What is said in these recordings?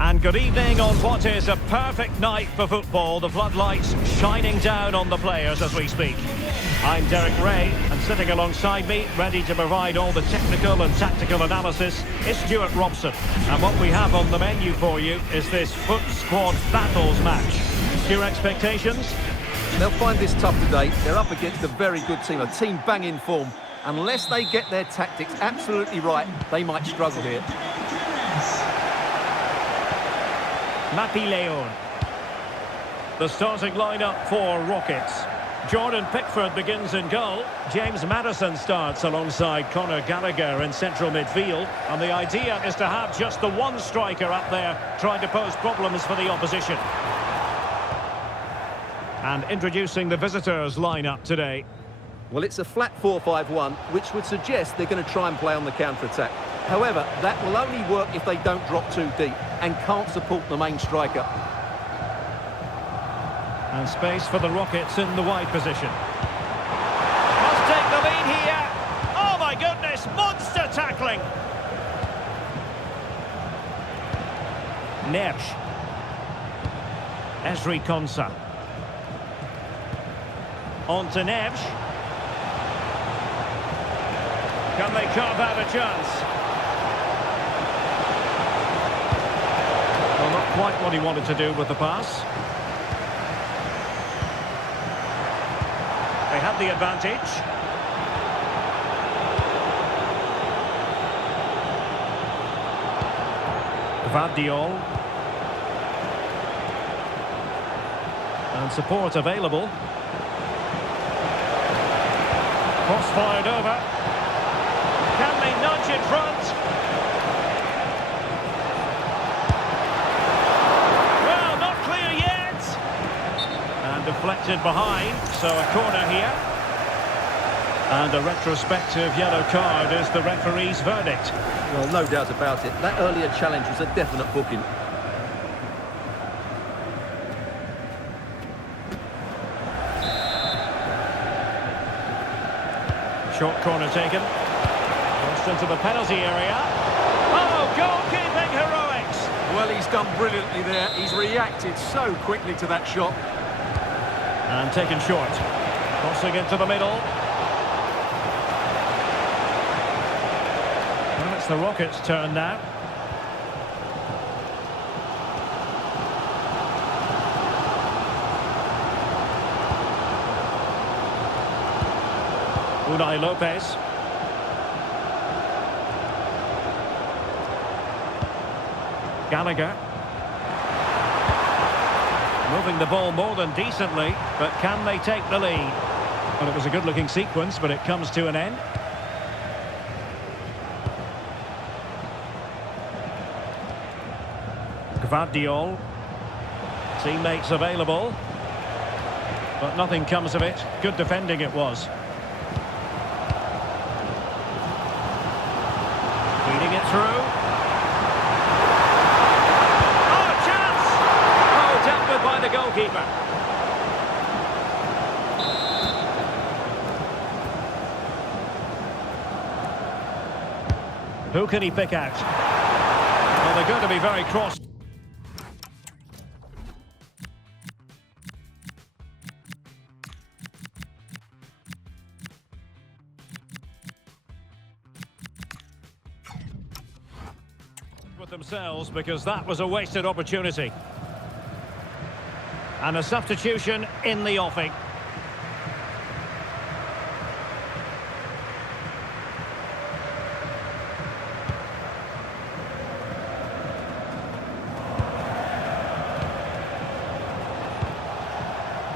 And good evening on what is a perfect night for football. The floodlights shining down on the players as we speak. I'm Derek Ray, and sitting alongside me, ready to provide all the technical and tactical analysis, is Stuart Robson. And what we have on the menu for you is this Foot Squad Battles match. Your expectations? They'll find this tough today. They're up against a very good team, a team bang in form. Unless they get their tactics absolutely right, they might struggle here. Mati Leon. The starting lineup for Rockets. Jordan Pickford begins in goal. James Maddison starts alongside Conor Gallagher in central midfield. And the idea is to have just the one striker up there trying to pose problems for the opposition. And introducing the visitors lineup today. Well, it's a flat 4-5-1, which would suggest they're going to try and play on the counter-attack. However, that will only work if they don't drop too deep and can't support the main striker. And space for the Rockets in the wide position. Must take the lead here. Oh my goodness, monster tackling. Neves. Ezri Konsa. On to Neves. Can they carve out a chance? Well, not quite what he wanted to do with the pass. They had the advantage. Vardiol. And support available. Cross fired over. Can they nudge in front? Well, not clear yet. And deflected behind, so a corner here. And a retrospective yellow card is the referee's verdict. Well, no doubt about it. That earlier challenge was a definite booking. Short corner taken. Crossed into the penalty area. Oh, goalkeeping heroics! Well, he's done brilliantly there. He's reacted so quickly to that shot. And taken short. Crossing into the middle. Well, it's the Rockets' turn now. Unai Lopez. Gallagher. Moving the ball more than decently, but can they take the lead? Well, it was a good-looking sequence, but it comes to an end. Gvardiol. Teammates available. But nothing comes of it. Good defending it was. Feeding it through. Oh, chance! Oh, dealt with by the goalkeeper. Who can he pick out? Well, they're going to be very cross. With themselves, because that was a wasted opportunity. And a substitution in the offing.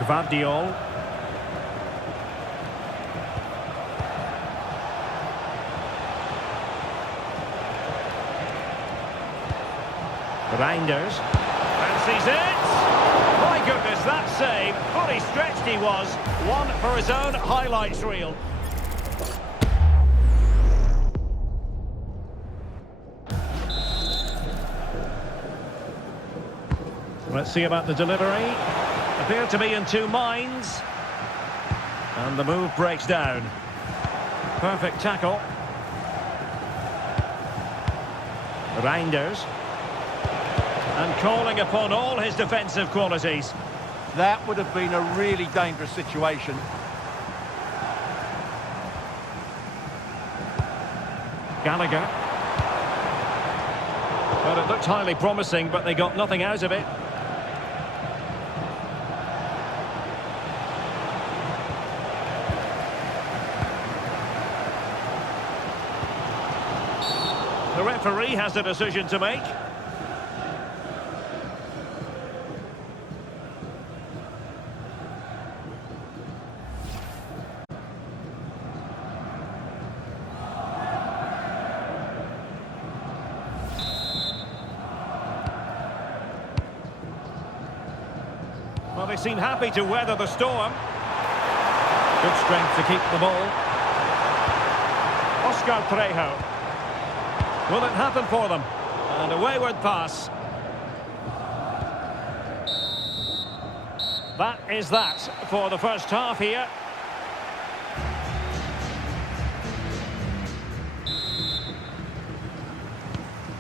Gvardiol. Reinders. Fancies it! My goodness, that save. Fully stretched he was. One for his own highlights reel. Let's see about the delivery. Appear to be in two minds. And the move breaks down. Perfect tackle. Reinders. calling upon all his defensive qualities. That would have been a really dangerous situation. Gallagher. Well, it looked highly promising, but they got nothing out of it. The referee has a decision to make. Well, they seem happy to weather the storm. Good strength to keep the ball. Oscar Trejo. Will it happen for them? And a wayward pass. That is that for the first half here.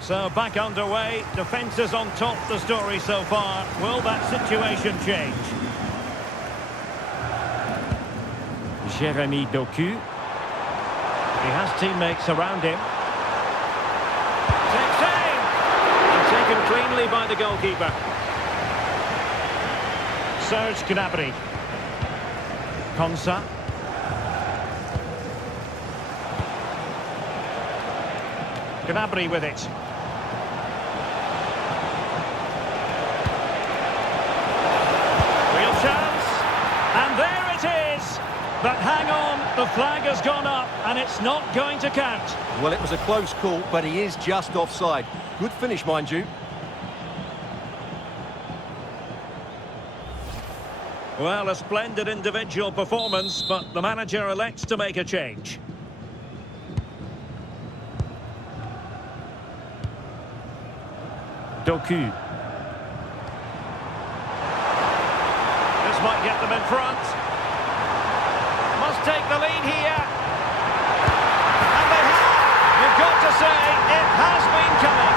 So back underway, defence is on top the story so far. Will that situation change? Jeremy Doku. He has teammates around him. Takes aim! And taken cleanly by the goalkeeper. Serge Gnabry. Konsa. Gnabry with it. And there it is! But hang on, the flag has gone up and it's not going to count. Well, it was a close call, but he is just offside. Good finish, mind you. Well, a splendid individual performance, but the manager elects to make a change. Doku. Might get them in front. Must take the lead here. And they have. You've got to say, it has been coming.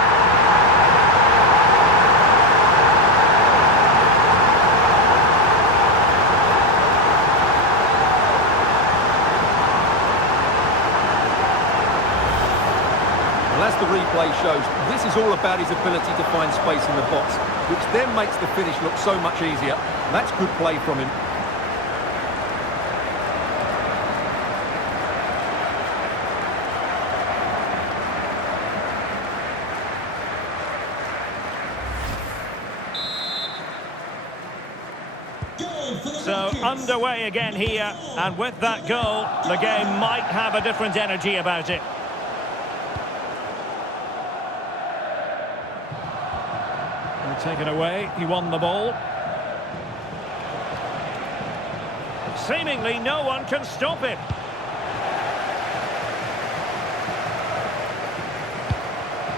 Well, as the replay shows, this is all about his ability to find space in the box, which then makes the finish look so much easier. That's good play from him. So underway again here, and with that goal, the game might have a different energy about it. Taken away, he won the ball. Seemingly no one can stop him.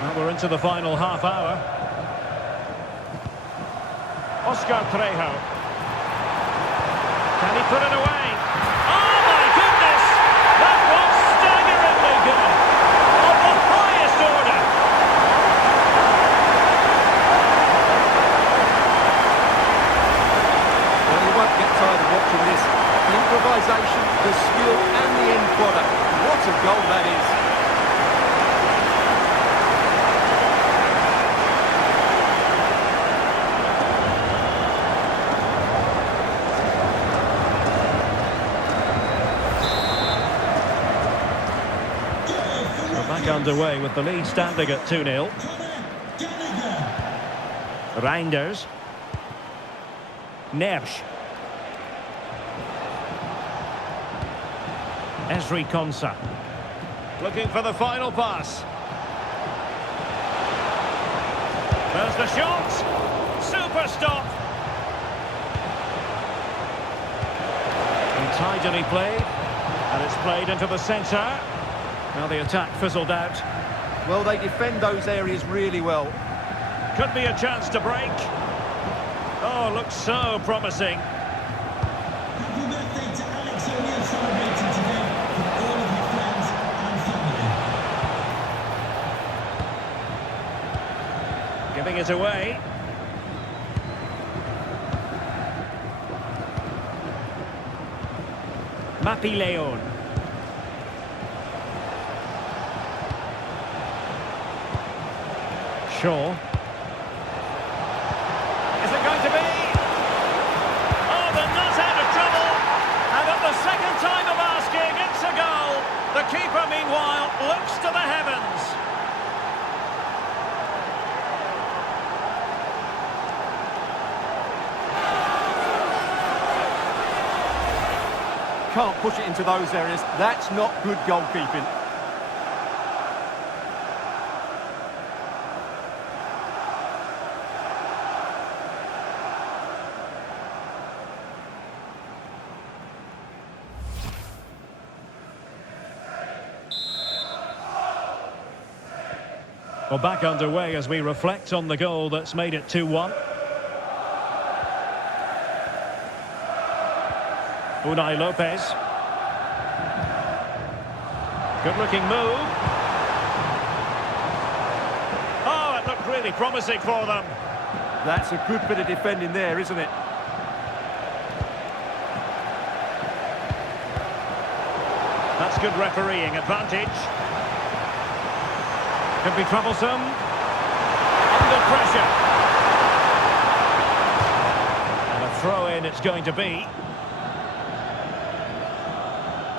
Well, we're into the final half hour. Oscar Trejo. Can he put it away? Oh my goodness! That was staggeringly good. Of the highest order. Well, you won't get tired of watching this. The improvisation, the skill and the end product. What a goal that is. Back underway with the lead standing at 2-0. Reinders. Nersch. Ezri Konsa. Looking for the final pass. There's the shot. Super stop. And tidily played. And it's played into the centre. Now the attack fizzled out. Well, they defend those areas really well. Could be a chance to break. Oh, looks so promising. Happy birthday to Alex O'Neill celebrating today with all of your friends and family. Giving it away. Mapileon. Shaw. Is it going to be? Oh, they're not out of trouble. And at the second time of asking, it's a goal. The keeper, meanwhile, looks to the heavens. Can't push it into those areas. That's not good goalkeeping. Well, back underway as we reflect on the goal that's made it 2-1. Unai Lopez. Good-looking move. Oh, it looked really promising for them. That's a good bit of defending there, isn't it? That's good refereeing advantage. Could be troublesome. Under pressure. And a throw-in it's going to be.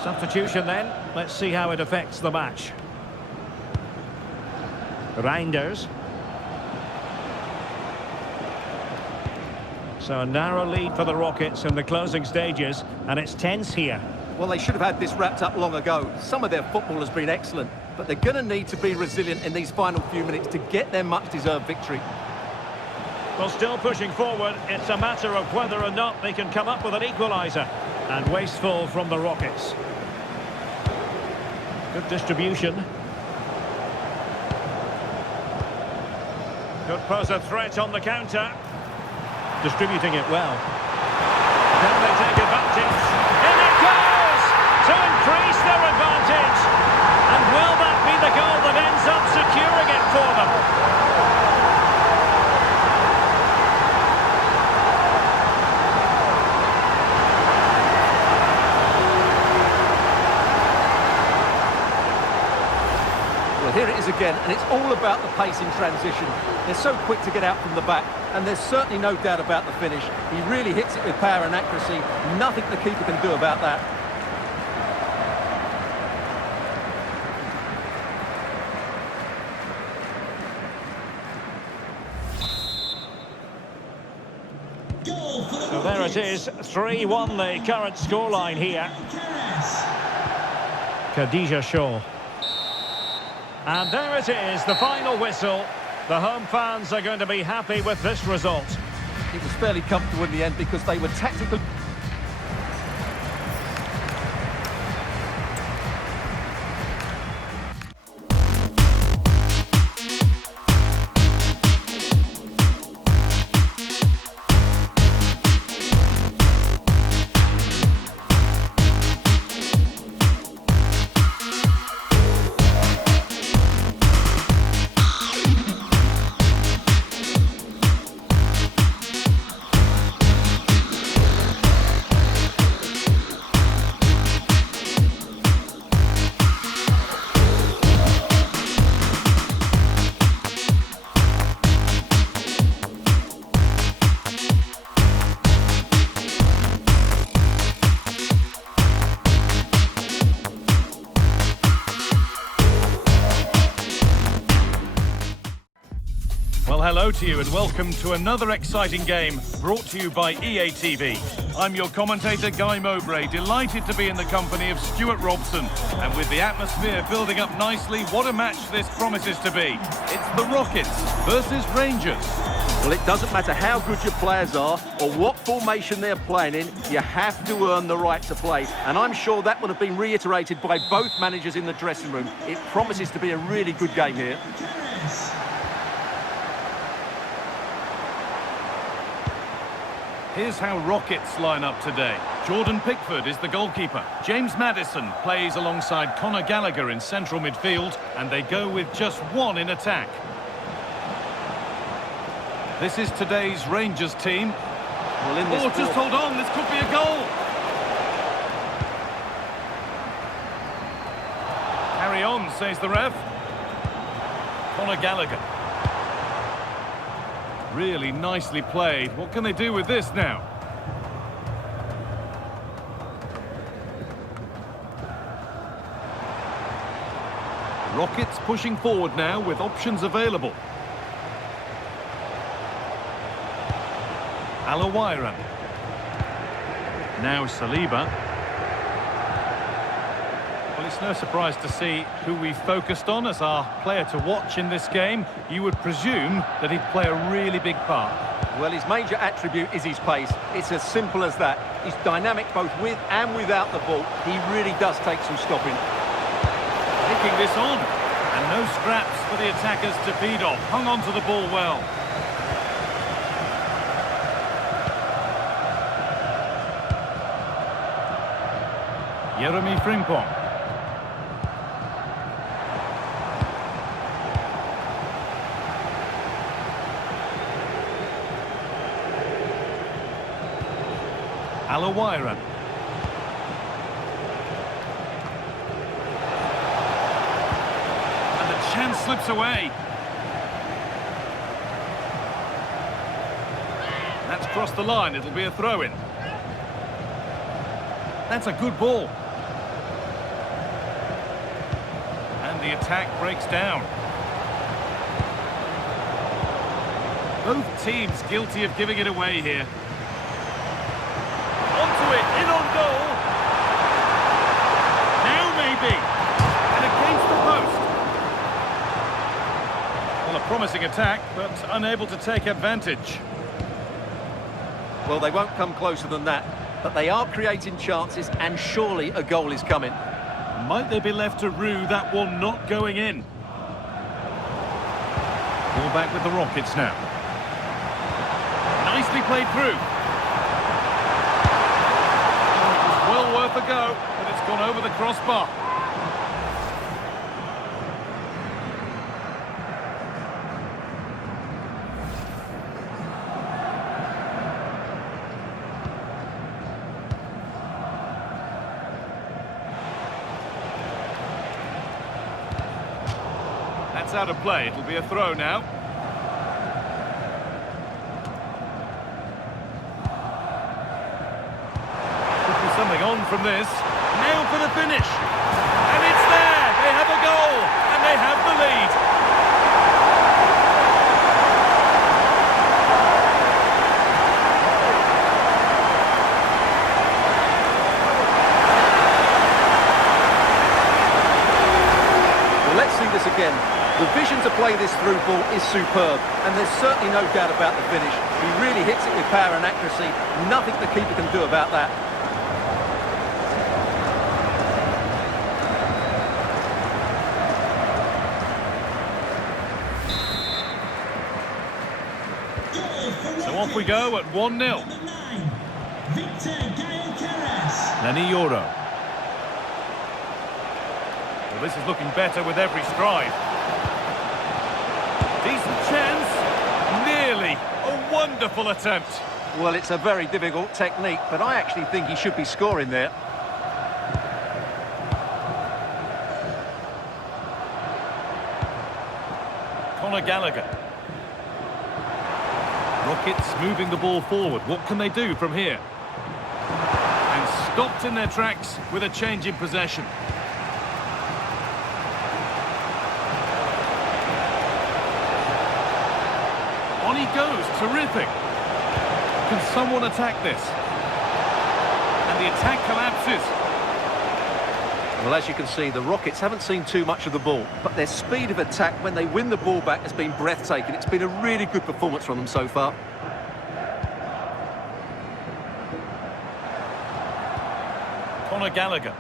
Substitution then. Let's see how it affects the match. Reinders. So a narrow lead for the Rockets in the closing stages, and it's tense here. Well, they should have had this wrapped up long ago. Some of their football has been excellent, but they're going to need to be resilient in these final few minutes to get their much-deserved victory. Well, still pushing forward, it's a matter of whether or not they can come up with an equaliser. And wasteful from the Rockets. Good distribution. Could pose a threat on the counter. Distributing it well. Can they take advantage? In it goes! To increase their advantage. And will that be the goal that ends up securing it for them? Here it is again, and it's all about the pace in transition. They're so quick to get out from the back, and there's certainly no doubt about the finish. He really hits it with power and accuracy. Nothing the keeper can do about that. So there it is, 3-1 the current scoreline here. Khadija Shaw. And there it is, the final whistle. The home fans are going to be happy with this result. It was fairly comfortable in the end because they were tactical. Well, hello to you and welcome to another exciting game brought to you by EA TV. I'm your commentator, Guy Mowbray, delighted to be in the company of Stuart Robson. And with the atmosphere building up nicely, what a match this promises to be. It's the Rockets versus Rangers. Well, it doesn't matter how good your players are or what formation they're playing in, you have to earn the right to play. And I'm sure that would have been reiterated by both managers in the dressing room. It promises to be a really good game here. Here's how Rockets line up today. Jordan Pickford is the goalkeeper. James Maddison plays alongside Conor Gallagher in central midfield, and they go with just one in attack. This is today's Rangers team. Well, in this just hold on, this could be a goal. carry on, says the ref. Conor Gallagher. Really nicely played. What can they do with this now? Rockets pushing forward now with options available. Alawiran. Now Saliba. Well, it's no surprise to see who we focused on as our player to watch in this game. You would presume that he'd play a really big part. Well, his major attribute is his pace. It's as simple as that. He's dynamic both with and without the ball. He really does take some stopping. Taking this on. And no scraps for the attackers to feed off. Hung on to the ball well. Jeremy Frimpong. Alawiran. And the chance slips away. That's crossed the line. It'll be a throw-in. That's a good ball. And the attack breaks down. Both teams guilty of giving it away here. Onto it, in on goal. Now maybe. And against the post. Well, a promising attack, but unable to take advantage. Well, they won't come closer than that, but they are creating chances, and surely a goal is coming. Might they be left to rue that one not going in? Ball back with the Rockets now. Nicely played through. Oh, it was well worth a go, but it's gone over the crossbar. That's out of play. It'll be a throw now. Could be something on from this. Now for the finish. And it's there. They have a goal. And they have the lead. Well, let's see this again. The vision to play this through ball is superb, and there's certainly no doubt about the finish. He really hits it with power and accuracy. Nothing the keeper can do about that. So off we go at 1-0. Number 9, Victor Gaio-Keres. Lenny Yoro. Well, this is looking better with every stride. Decent chance. Nearly. A wonderful attempt. Well, it's a very difficult technique, but I actually think he should be scoring there. Conor Gallagher. Rockets moving the ball forward. What can they do from here? And stopped in their tracks with a change in possession. On he goes. Terrific. Can someone attack this? And the attack collapses. Well, as you can see, the Rockets haven't seen too much of the ball, but their speed of attack when they win the ball back has been breathtaking. It's been a really good performance from them so far. Conor Gallagher.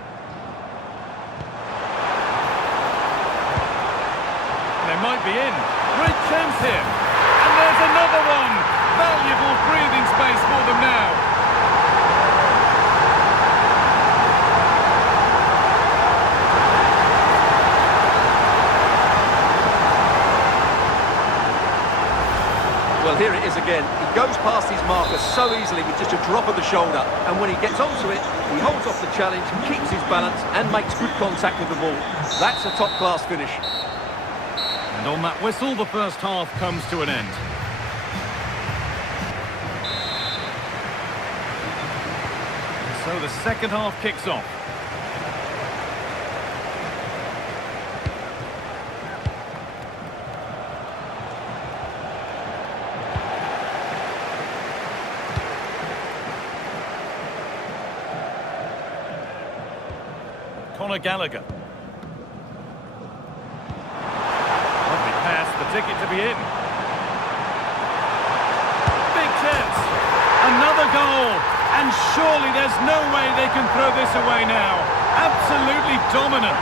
They might be in. Great chance here. And there's another one. Valuable breathing space for them now. Well, here it is again. He goes past his marker so easily with just a drop of the shoulder. And when he gets onto it, he holds off the challenge, keeps his balance and makes good contact with the ball. That's a top-class finish. And on that whistle, the first half comes to an end. So the second half kicks off. Gallagher. Lovely pass, the ticket to be in. Big chance. Another goal. And surely there's no way they can throw this away now. Absolutely dominant.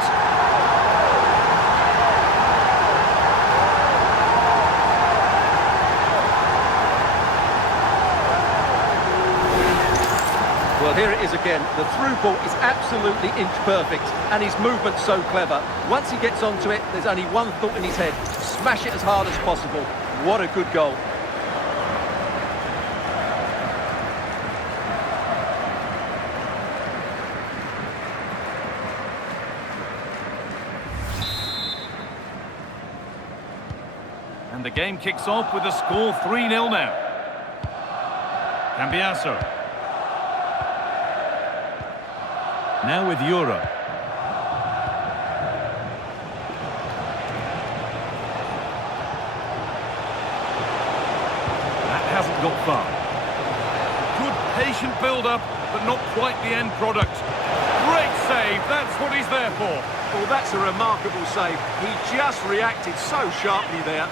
Well, here it is again. The through ball is absolutely inch perfect, and his movement's so clever. Once he gets onto it, there's only one thought in his head: smash it as hard as possible. What a good goal. And the game kicks off with the score 3-0 now. Cambiaso. Now with Euro. That hasn't got far. Good patient build-up, but not quite the end product. Great save, that's what he's there for. Well, that's a remarkable save. He just reacted so sharply there.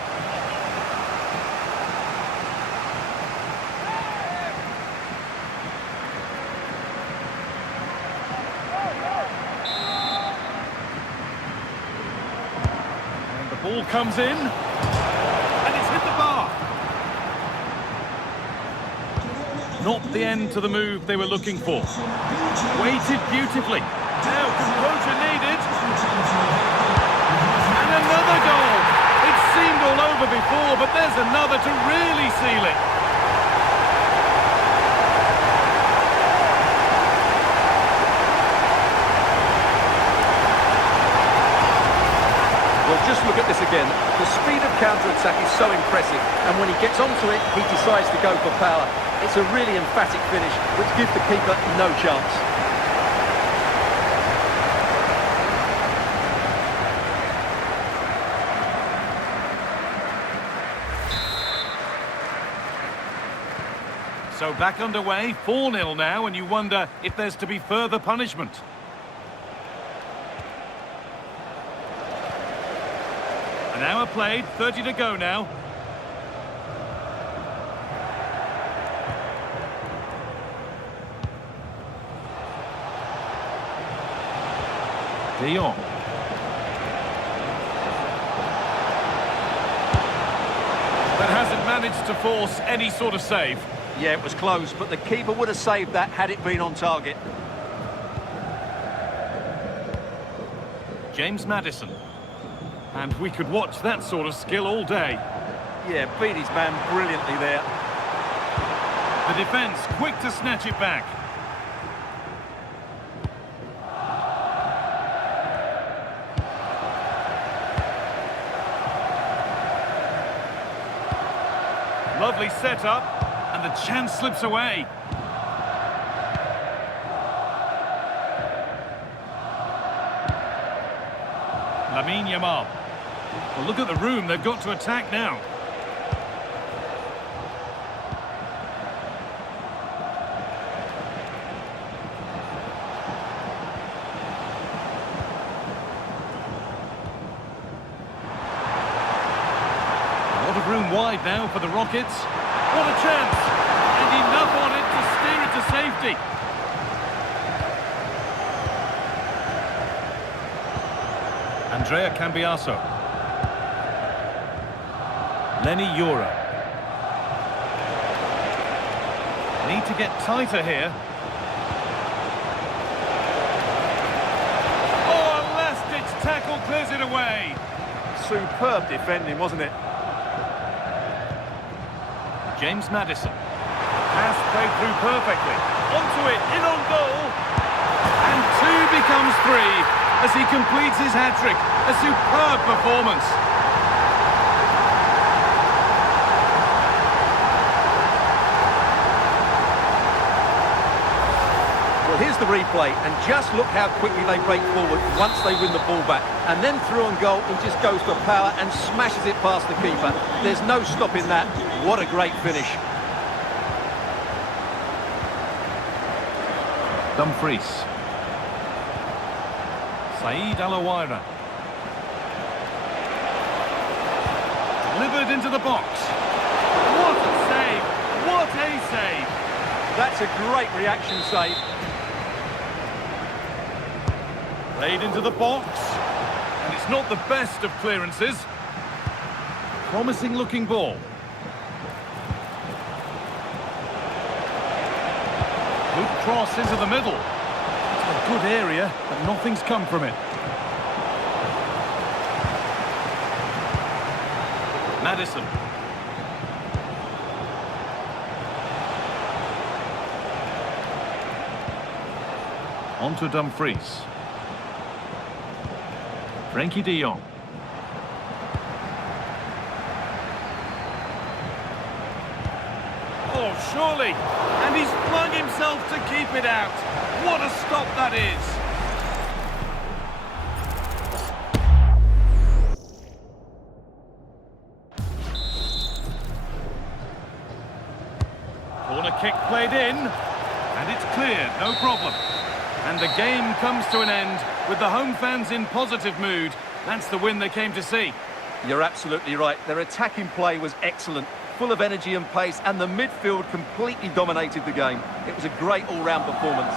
Ball comes in, and it's hit the bar. Not the end to the move they were looking for. Weighted beautifully. Now composure needed. And another goal. It seemed all over before, but there's another to really seal it. Just look at this again. The speed of counter-attack is so impressive, and when he gets onto it, he decides to go for power. It's a really emphatic finish, which gives the keeper no chance. So back underway, 4-0 now, and you wonder if there's to be further punishment. An hour played, 30 to go now. De Jong. But hasn't managed to force any sort of save. Yeah, it was close, but the keeper would have saved that had it been on target. James Maddison. And we could watch that sort of skill all day. Yeah, beat his man brilliantly there. The defence quick to snatch it back. Lovely setup, and the chance slips away. Lamine Yamal. Well, look at the room they've got to attack now. A lot of room wide now for the Rockets. What a chance! And enough on it to steer it to safety. Andrea Cambiaso. Lenny Euro. Need to get tighter here. Oh, a last-ditch tackle clears it away. Superb defending, wasn't it? James Maddison. Pass played through perfectly. Onto it, in on goal. And 2 becomes 3 as he completes his hat-trick. A superb performance. Well, here's the replay, and just look how quickly they break forward once they win the ball back. And then through on goal, he just goes for power and smashes it past the keeper. There's no stopping that. What a great finish. Dumfries. Saeed Alawaira. Delivered into the box. What a save! What a save! That's a great reaction save. Played into the box. And it's not the best of clearances. Promising looking ball. Good cross into the middle. It's a good area, but nothing's come from it. Maddison. On to Dumfries. Frankie de Jong. Oh, surely! And he's flung himself to keep it out. What a stop that is! Corner kick played in, and it's cleared, no problem. And the game comes to an end with the home fans in positive mood. That's the win they came to see. You're absolutely right. Their attacking play was excellent, full of energy and pace, and the midfield completely dominated the game. It was a great all-round performance.